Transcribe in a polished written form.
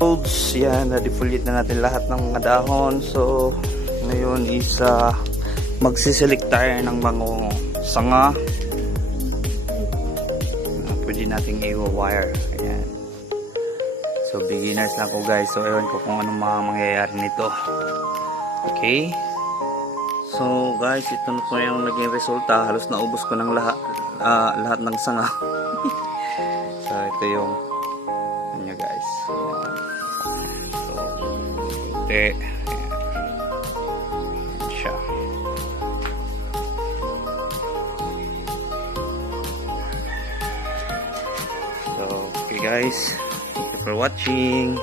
Folds, yan, na-defoliate na natin lahat ng mga dahon. So ngayon is magsiselect tayo ng mga sanga na pwede nating i-wire. Ayan. So beginners lang ko guys, so ewan ko kung anong mga mangyayari nito. Okay, so guys, ito na po yung naging resulta. Halos naubos ko ng lahat ng sanga. So ito yung ano guys. Ayan. So ayan siya. So okay guys, thank you for watching.